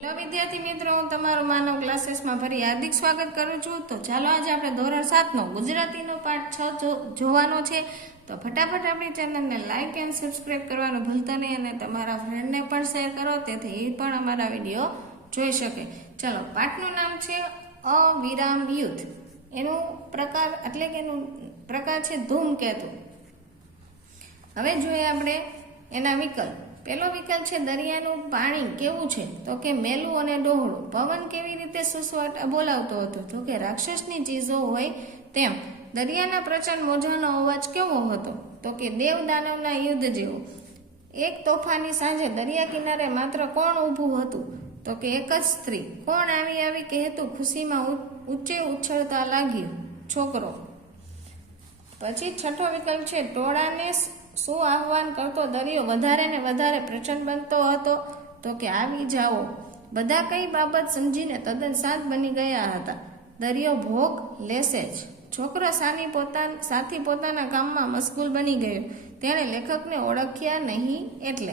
Hello વિદ્યાર્થી મિત્રો, હું તમારું માનવ ક્લાસીસમાં ફરી હાર્દિક સ્વાગત કરું છું. તો ચાલો આજે આપણે ધોરણ સાતનો ગુજરાતીનો પાઠ છ જોવાનો છે. તો ફટાફટ આપણી ચેનલને લાઇક એન્ડ સબસ્ક્રાઈબ કરવાનું ભૂલતા નહીં અને તમારા ફ્રેન્ડને પણ શેર કરો, તેથી એ પણ અમારા વીડિયો જોઈ શકે. ચલો, પાઠનું નામ છે અવિરામ યુદ્ધ. એનું પ્રકાર, એટલે કે એનું પ્રકાર છે ધૂમકેતુ હવે જોઈએ આપણે એના વિકલ્પ. પહેલો વિકલ્પ છે દરિયાનું પાણી કેવું છે? તો કે મેલું અને ડોહળું. પવન કેવી રીતે સુસવાટ બોલાવતો હતો? તો કે રાક્ષસની ચીજો હોય તેમ. દરિયાના પ્રચંડ મોજાનો અવાજ કેવો હતો? તો કે દેવ દાનવના યુદ્ધ જેવો. એક તોફાની સાંજે દરિયા કિનારે માત્ર કોણ ઊભું હતું? તો કે એક જ સ્ત્રી. કોણ આવી આવી કહેતું ખુશીમાં ઊંચે ઉછળતા લાગ્યું? છોકરો. પછી છઠ્ઠો વિકલ્પ છે ટોળાને શું આહવાન કરતો દરિયો વધારે ને વધારે પ્રચંડ બનતો હતો. તો કે આવી જાઓ. બધા કઈ બાબત સમજીને તદ્દન શાંત બની ગયા હતા. દરિયો ભોગ લેશે જ. છોકરો સાની પોતા સાથી પોતાના કામમાં મશગુલ બની ગયો. તેણે લેખકને ઓળખ્યા નહીં એટલે.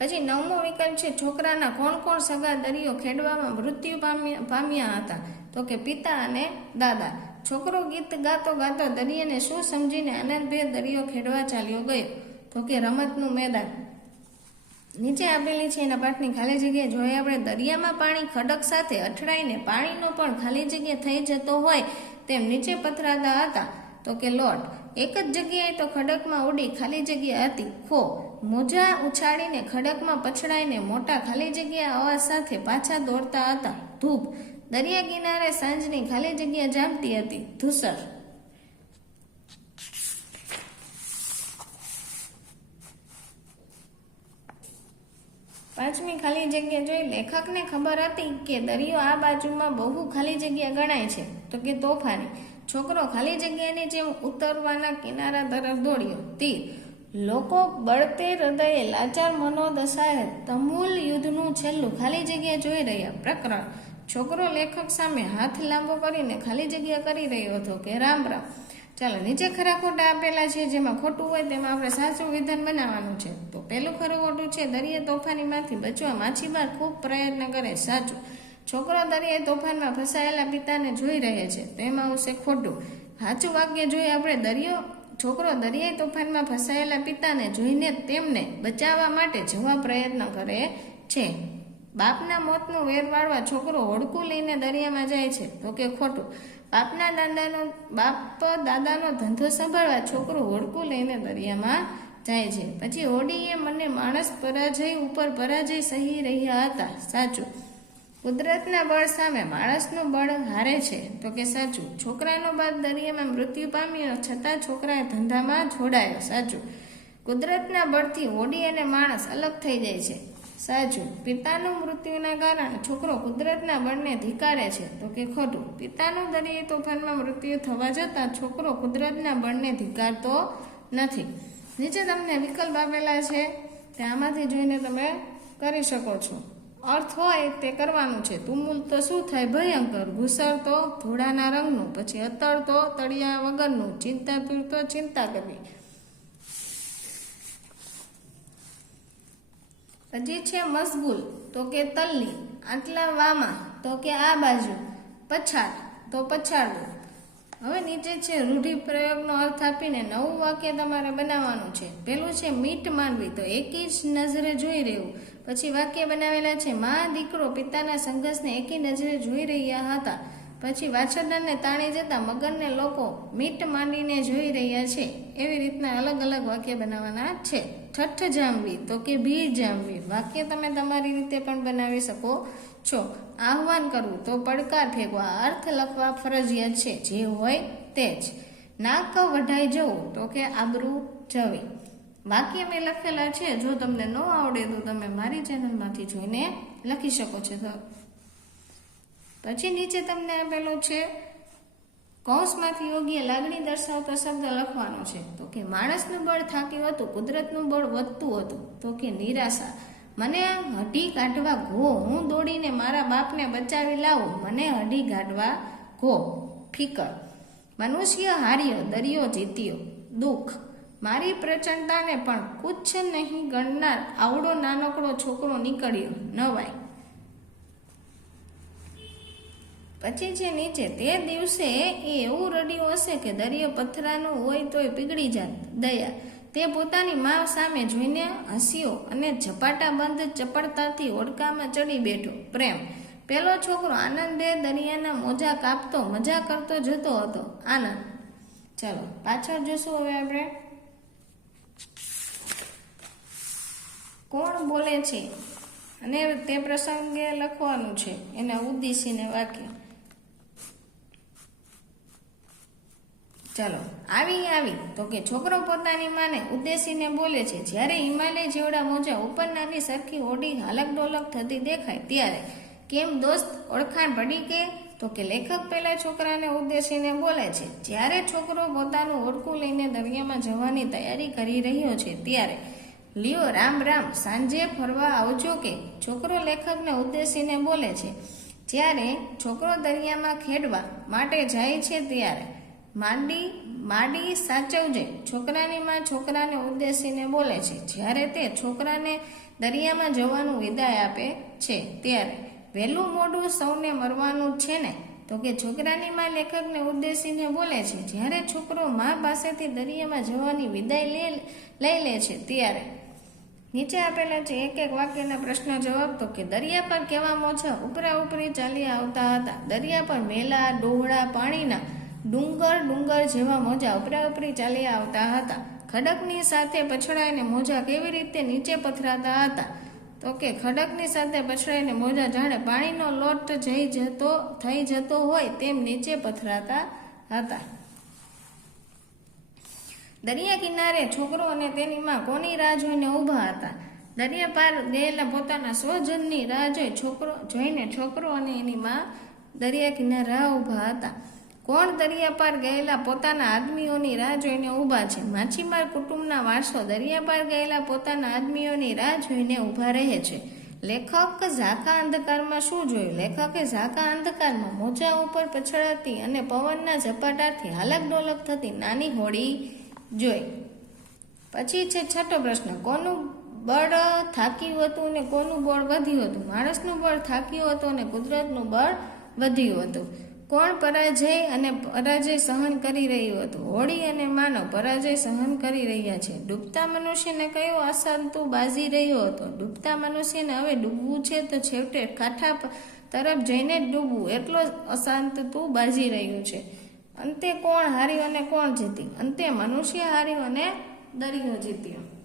પછી નવમો વિકલ્પ છે, છોકરાના કોણ કોણ સગા દરિયો ખેડવામાં મૃત્યુ પામ્યા હતા. તો કે પિતા અને દાદા. છોકરો ગીત ગાતો ગાતો દરિયાને શું સમજીને આનંદભેર દરિયો ખેડવા ચાલ્યો ગયો? તો કે રમતનું મેદાન. નીચે આપેલી છે એના પાઠની ખાલી જગ્યાએ જોઈએ આપણે દરિયામાં પાણી ખડક સાથે અથડાઈને પાણીનો પણ ખાલી જગ્યા થઈ જતો હોય તેમ નીચે પથરાતા હતા. તો કે લોટ. એક જ જગ્યાએ તો ખડકમાં ઉડી ખાલી જગ્યા હતી. ખો. મોજા ઉછાળીને ખડકમાં પછડાઈને મોટા ખાલી જગ્યા અવાજ સાથે પાછા દોડતા હતા. ધૂપ. દરિયા કિનારે સાંજની ખાલી જગ્યા જામતી હતી. ધૂસર. પાંચમી ખાલી જગ્યા જોઈ લેખકને ખબર હતી કે દરિયો આ બાજુમાં બહુ ખાલી જગ્યા ગણાય છે. તો કે તોફાની. છોકરો ખાલી જગ્યાની જેમ ઉતરવાના કિનારા તરફ દોડ્યો. તીર. લોકો બળતે હૃદયે લાચાર મનોદશાએ તમૂલ યુદ્ધનું છેલ્લું ખાલી જગ્યા જોઈ રહ્યા. પ્રકરણ. છોકરો લેખક સામે હાથ લાંબો કરીને ખાલી જગ્યા કરી રહ્યો હતો કે રામ રામ. ચાલો, નીચે ખરા ખોટા આપેલા છે, જેમાં ખોટું હોય તેમાં આપણે સાચું વિધાન બનાવવાનું છે. તો પહેલું ખરું ખોટું છે દરિયા તોફાનીમાંથી બચવા માછીમાર ખૂબ પ્રયત્ન કરે, સાચું. છોકરો દરિયાઈ તોફાનમાં ફસાયેલા પિતાને જોઈ રહે છે તેમાં આવશે ખોટું. સાચું વાક્ય જોઈએ આપણે દરિયો, છોકરો દરિયાઈ તોફાનમાં ફસાયેલા પિતાને જોઈને તેમને બચાવવા માટે જવા પ્રયત્ન કરે છે. બાપના મોતનું વેર વાળવા છોકરો હોડકું લઈને દરિયામાં જાય છે. તો કે ખોટું. બાપના દાદાનો બાપ દાદાનો ધંધો સંભાળવા છોકરો હોડકું લઈને દરિયામાં જાય છે. પછી હોડીએ મને માણસ પરાજય ઉપર પરાજય સહી રહ્યા હતા. સાચું. કુદરતના બળ સામે માણસનું બળ હારે છે. તો કે સાચું. છોકરાનો બાપ દરિયામાં મૃત્યુ પામ્યો છતાં છોકરાએ ધંધામાં જોડાયો. સાચું. કુદરતના બળથી હોડી અને માણસ અલગ થઈ જાય છે. સાચું. પિતાનું મૃત્યુના કારણે છોકરો કુદરતના બળને ધિકારે છે. તો કે ખોટું. પિતાનું દરિયે તોફાનમાં મૃત્યુ થવા જતાં છોકરો કુદરતના બળને ધિકારતો નથી. નીચે તમને વિકલ્પ આપેલા છે. તે આમાંથી જોઈને તમે કરી શકો છો. અર્થ હોય તે કરવાનું છે. તુમુલ તો શું થાય? ભયંકર. ઘુસરતો, ધોળાના રંગનું, પછી અતરતો તળિયા વગરનું, ચિંતા પીરતો ચિંતા કરવી. પછી છે મશગુલ તો કે તલ્લી આટલા વામાં, તો કે આ બાજુ. પછાડ, તો પછાડવું. હવે નીચે છે રૂઢિપ્રયોગનો અર્થ આપીને નવું વાક્ય તમારે બનાવવાનું છે. પેલું છે મીટ માંડવી, તો એકી જ નજરે જોઈ રહેવું. પછી વાક્ય બનાવેલા છે, મા દીકરો પિતાના સંઘર્ષને એકી નજરે જોઈ રહ્યા હતા. પછી વાછરડાને તાણી જતા મગરને લોકો મીટ માંડીને જોઈ રહ્યા છે. એવી રીતના અલગ અલગ વાક્ય બનાવવાના છે. છઠ્ઠ જામવી તો કે ભીડ જામવી? વાક્ય તમે તમારી રીતે પણ બનાવી શકો છો. આહવાન કરવું તો પડકાર ફેંકવા અર્થ લખવા ફરજિયાત છે. જે હોય તે જ. નાક વઢાઈ જવું તો કે આબરૂ જવી. વાક્ય મેં લખેલા છે. જો તમને ન આવડે તો તમે મારી ચેનલમાંથી જોઈને લખી શકો છો. પછી નીચે તમને આપેલો છે, કૌંસમાંથી યોગ્ય લાગણી દર્શાવતો શબ્દ લખવાનો છે. તો કે, માણસનું બળ થાક્યું હતું, કુદરતનું બળ વધતું હતું. તો કે, નિરાશા, મને હઢી કાઢવા ગો હું દોડીને મારા બાપને બચાવી લાવું, મને હઢી કાઢવા ગો ફિકર, મનુષ્ય હાર્યો, દરિયો જીત્યો, દુઃખ, મારી પ્રચંડતાને પણ કુછ નહીં ગણનાર આવડો નાનકડો છોકરો નીકળ્યો નવાય પછી છે નીચે, તે દિવસે એ એવું રડ્યું હશે કે દરિયો પથરાનું હોય તોય પીગળી જાત. દયા, તે પોતાની મા સામે જોઈને હસ્યો અને ઝપાટા બંધ ચપળતાથી ઓડકામાં ચડી બેઠો. પ્રેમ, પેલો છોકરો આનંદે દરિયાના મોજા કાપતો, મજા કરતો જતો હતો. આનંદ ચાલો, પાછળ જોશું હવે આપણે. કોણ બોલે છે? અને તે પ્રસંગે લખવાનું છે, એના ઉદ્દેશીને વાક્ય. ચાલો, આવી આવી. તો કે છોકરો પોતાની માને ઉદ્દેશીને બોલે છે, જ્યારે હિમાલય જેવડા મોજા ઉપરનાની સરખી ઓડી હાલક ડોલક થતી દેખાય ત્યારે કેમ દોસ્ત ઓળખાણ પડી કે? તો કે લેખક પહેલા છોકરાને ઉદ્દેશીને બોલે છે, જ્યારે છોકરો પોતાનું ઓળખું લઈને દરિયામાં જવાની તૈયારી કરી રહ્યો છે, ત્યારે લિયો રામ રામ, સાંજે ફરવા આવજો કે. છોકરો લેખકને ઉદ્દેશીને બોલે છે, જ્યારે છોકરો દરિયામાં ખેડવા માટે જાય છે ત્યારે માંડી, માડી સાચવજે. છોકરાની માં છોકરાને ઉદ્દેશીને બોલે છે. જ્યારે તે છોકરાને દરિયામાં જવાનું વિદાય આપે છે, ત્યારે વહેલું મોડું સૌને મરવાનું છે ને? તો કે છોકરાની માં લેખકને ઉદ્દેશીને બોલે છે. જ્યારે છોકરો મા પાસેથી દરિયામાં જવાની વિદાય લે, લઈ લે છે, ત્યારે નીચે આપેલા છે એક એક વાક્યના પ્રશ્ન જવાબ તો કે દરિયા પર કેવા મોજા ઉપરા ઉપરી ચાલી આવતા હતા? દરિયા પર મેલા ડોહળા પાણીના ડુંગર ડુંગર જેવા મોજા ઉપરા ઉપરી ચાલી આવતા હતા. ખડકની સાથે પછડાઈને મોજા કેવી રીતે નીચે પથરાતા હતા? તો કે ખડકની સાથે પછડાઈને મોજા જાણે પાણીનો લોટ જઈ જતો, થઈ જતો હોય તેમ નીચે પથરાતા હતા. દરિયા કિનારે છોકરો અને તેની માં કોની રાહ જોઈને ઊભા હતા? દરિયા પાર ગયેલા પોતાના સ્વજનની રાહ જોઈ છોકરો, જોઈને છોકરો અને એની માં દરિયા કિનારે ઊભા હતા. કોણ દરિયા પાર ગયેલા પોતાના આદમીઓની રાહ જોઈને ઊભા છે? માછીમાર કુટુંબના વારસો દરિયા પાર ગયેલા પોતાના આદમીઓની રાહ જોઈને ઊભા રહે છે. લેખક ઝાકા અંધકારમાં શું જોયું? લેખકે ઝાકા અંધકારમાં મોજા ઉપર પછડાતી અને પવનના ઝપાટાથી હાલક ડોલક થતી નાની હોડી જોઈ. પછી છે છઠ્ઠો પ્રશ્ન. કોનું બળ થાક્યું હતું અને કોનું બળ વધ્યું હતું? માણસનું બળ થાક્યું હતું અને કુદરતનું બળ વધ્યું હતું. કોણ પરાજય અને પરાજય સહન કરી રહ્યું હતું? હોળી અને માનવ પરાજય સહન કરી રહ્યા છે. ડૂબતા મનુષ્યને કયો અશાંતુ બાજી રહ્યો હતો? ડૂબતા મનુષ્યને હવે ડૂબવું છે તો છેવટે કાંઠા તરફ જઈને જ ડૂબવું. એટલો જ તું બાજી રહ્યું છે. અંતે કોણ હાર્યું અને કોણ જીતી અંતે મનુષ્ય હાર્યું અને દરિયો જીત્યો.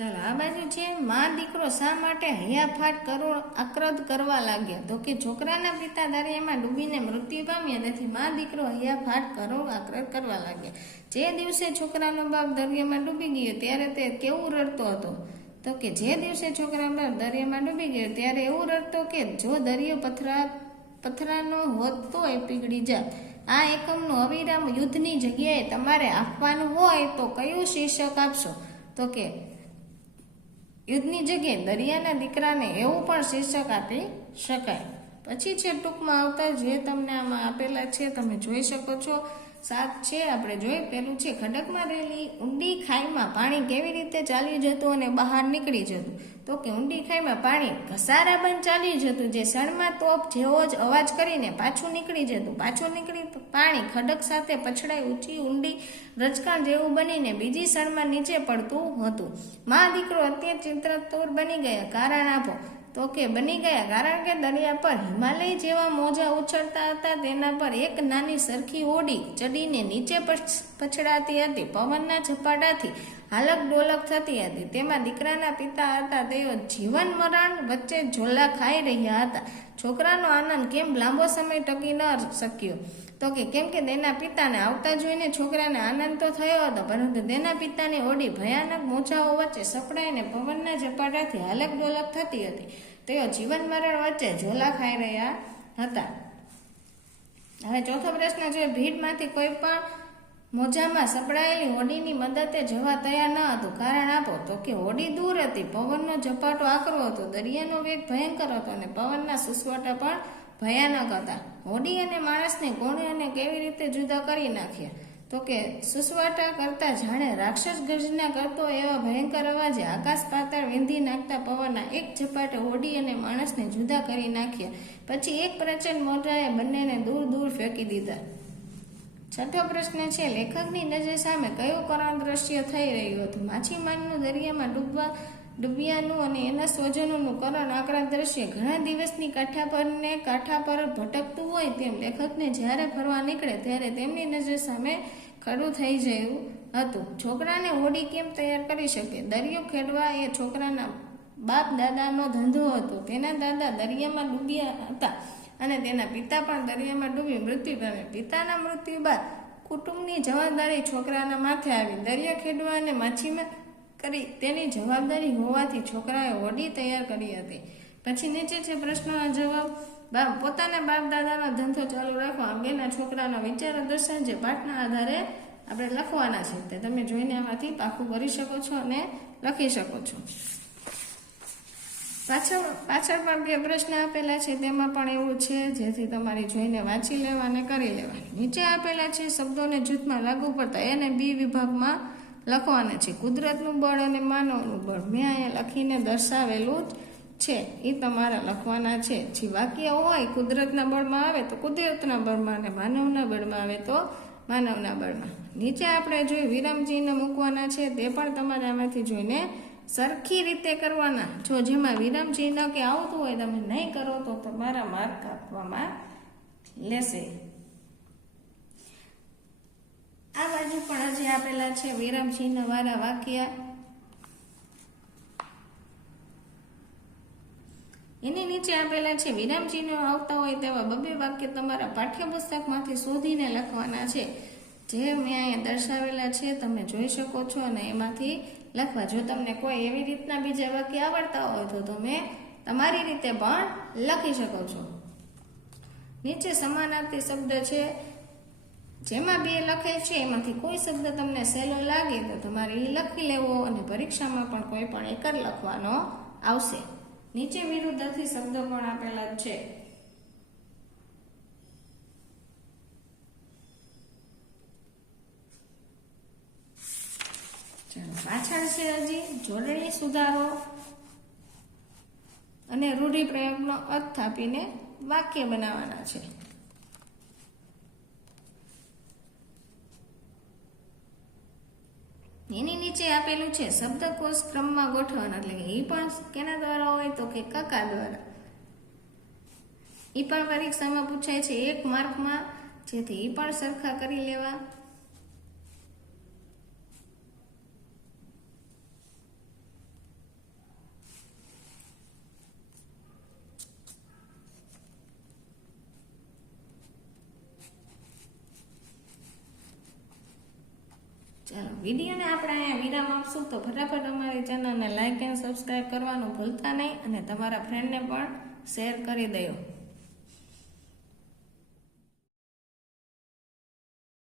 ચાલો આ બાજુ છે, માં દીકરો શા માટે હૈયાફાટ કરોડ આક્રદ કરવા લાગ્યા? તો કે છોકરાના પિતા દરિયામાં ડૂબીને મૃત્યુ પામ્યા નથી માં દીકરો હૈયાફાટ કરો આક્રદ કરવા લાગ્યા. જે દિવસે છોકરાનો બાપ દરિયામાં ડૂબી ગયો, ત્યારે તે કેવું રડતો હતો? તો કે જે દિવસે છોકરાનો દરિયામાં ડૂબી ગયો, ત્યારે એવું રડતો કે જો દરિયો પથરા, પથરાનો હોત તો એ પીગળી જાત. આ એકમનું અવિરામ યુદ્ધની જગ્યાએ તમારે આપવાનું હોય તો કયું શીર્ષક આપશો? તો કે યુદ્ધની જગ્યાએ દરિયાના દીકરાને એવું પણ શીર્ષક આપી શકાય. પછી છે ટૂંકમાં આવતા જે તમને આમાં આપેલા છે, તમે જોઈ શકો છો. સાત છે, આપણે જોઈ પેલું છે, ખડકમાં રહેલી ઊંડી ખાઈમાં પાણી કેવી રીતે ચાલી જતું અને બહાર નીકળી જતું? તો કે ઊંડી ખાઈમાં પાણી ઘસારા બંધ ચાલી જતું, જે સણમાં તોપ જેવો જ અવાજ કરીને પાછું નીકળી જતું. પાછું નીકળી પાણી ખડક સાથે પછડાઈ ઊંચી ઊંડી રચકાણ જેવું બનીને બીજી સણમાં નીચે પડતું હતું. મા દીકરો અત્યંત ચિંતાતુર બની ગયા. કારણ આપો તો કે બની ગયા. કારણ કે દરિયા પર હિમાલય જેવા મોજા ઉછળતા હતા, તેના પર એક નાની સરખી હોડી ચડીને નીચે પછ- પછડાતી હતી. પવનના ઝપાટાથી હાલક ડોલક થતી હતી. તેમાં દીકરાના પિતા હતા. તેઓ જીવન મરણ વચ્ચે ઝોલા ખાઈ રહ્યા હતા. છોકરાનો આનંદ કેમ લાંબો સમય ટકી ન શક્યો? તો કે કેમ કે તેના પિતાને આવતા જોઈને છોકરાને આનંદ તો થયો હતો, પરંતુ તેના પિતાની ઓડી ભયાનક મોજાઓ વચ્ચે સપડાઈને પવનના ઝપાટાથી હાલક ડોલક થતી હતી. તેઓ જીવન મરણ વચ્ચે ઝોલા ખાઈ રહ્યા હતા. હવે ચોથો પ્રશ્ન છે, ભીડમાંથી કોઈ પણ મોજામાં સપડાયેલી હોડીની મદદે જવા તૈયાર ન હતું. કારણ આપો તો કે હોડી દૂર હતી. પવનનો ઝપાટો આકરો હતો. દરિયાનો વેગ ભયંકર હતો અને પવનના સુસવાટા પણ ભયાનક હતા. હોડી અને માણસને કોણે અને કેવી રીતે જુદા કરી નાખ્યા? તો કે સુસવાટા કરતા જાણે રાક્ષસ ગર્જના કરતો એવા ભયંકર અવાજે આકાશ પાતાળ વિંધી નાખતા પવનના એક ઝપાટે હોડી અને માણસને જુદા કરી નાખ્યા. પછી એક પ્રચંડ મોજાએ બંનેને દૂર દૂર ફેંકી દીધા. છઠ્ઠો પ્રશ્ન છે, લેખકની નજર સામે કયું કરણ દ્રશ્ય થઈ રહ્યું હતું? માછીમારનું દરિયામાં ડૂબવા, ડૂબ્યાનું અને એના સ્વજનોનું કરણ આકરા દ્રશ્ય ઘણા દિવસની કાંઠા પરને કાંઠા પર ભટકતું હોય તેમ લેખકને જ્યારે ફરવા નીકળે ત્યારે તેમની નજર સામે ખડું થઈ ગયું હતું. છોકરાને હોડી કેમ તૈયાર કરી શકે? દરિયો ખેડવા એ છોકરાના બાપ દાદાનો ધંધો હતો. તેના દાદા દરિયામાં ડૂબ્યા હતા. અને તેના પિતા પણ દરિયામાં ડૂબી મૃત્યુ પામે પિતાના મૃત્યુ બાદ કુટુંબની જવાબદારી છોકરાના માથે આવી. દરિયા ખેડવા અને માછીમાર કરી તેની જવાબદારી હોવાથી છોકરાએ હોડી તૈયાર કરી હતી. પછી નીચે છે પ્રશ્નોના જવાબ. બાપ પોતાના બાપ દાદાનો ધંધો ચાલુ રાખો. અંગેના છોકરાના વિચારો દર્શાવજે પાઠના આધારે આપણે લખવાના છે. તે તમે જોઈને આમાંથી પાકું કરી શકો છો અને લખી શકો છો. પાછળ પાછળ પણ બે પ્રશ્ન આપેલા છે, તેમાં પણ એવું છે, જેથી તમારે જોઈને વાંચી લેવા અને કરી લેવા. નીચે આપેલા છે, શબ્દોને જૂથમાં લાગુ પડતા એને બી વિભાગમાં લખવાના છે. કુદરતનું બળ અને માનવનું બળ. મેં અહીંયા લખીને દર્શાવેલું જ છે. એ તમારા લખવાના છે. જે વાક્ય હોય, કુદરતના બળમાં આવે તો કુદરતના બળમાં અને માનવના બળમાં આવે તો માનવના બળમાં. નીચે આપણે જોઈ વિરામચિહ્ન મૂકવાના છે, તે પણ તમારે આમાંથી જોઈને સરખી રીતે કરવાના. જો જેમાં વિરામચિહ્ન કે આવતું હોય તમે નહીં કરો તો તમારા માર્ક આપવામાં લેશે. આ બાજુ પણ હજી આપેલા છે વિરામચિહ્ન વાળા વાક્ય. એની નીચે આપેલા છે વિરામચિહ્નો આવતા હોય તેવા બબે વાક્ય તમારા પાઠ્યપુસ્તકમાંથી શોધીને લખવાના છે. જે મેં અહીંયા દર્શાવેલા છે તમે જોઈ શકો છો અને એમાંથી લખવા. જો તમને કોઈ એવી રીતના બીજા વાક્ય આવડતા હોય તો તમે તમારી રીતે પણ લખી શકો છો. નીચે સમાનાર્થી શબ્દ છે. જેમાં બે લખેલ છે, એમાંથી કોઈ શબ્દ તમને સહેલો લાગે તો તમારે એ લખી લેવો અને પરીક્ષામાં પણ કોઈ પણ એકર લખવાનો આવશે. નીચે વિરુદ્ધથી શબ્દો પણ આપેલા છે. ચાલો, પાછળ છે હજી. જોડણી સુધારો અને રૂઢિપ્રયોગનો અર્થ આપીને વાક્ય બનાવવાના છે. એની નીચે આપેલું છે, શબ્દકોશ ક્રમમાં ગોઠવવાના એટલે એ પણ કેના દ્વારા હોય તો કે કકા દ્વારા. એ પણ પરીક્ષામાં પૂછાય છે, એક માર્કમાં, જેથી એ પણ સરખા કરી લેવા. ચાલો, વિડીયોને આપણે અહીંયા વિરામ આપશું. તો ફટાફટ અમારી ચેનલને લાઇક એન્ડ સબસ્ક્રાઈબ કરવાનું ભૂલતા નહીં અને તમારા ફ્રેન્ડને પણ શેર કરી દો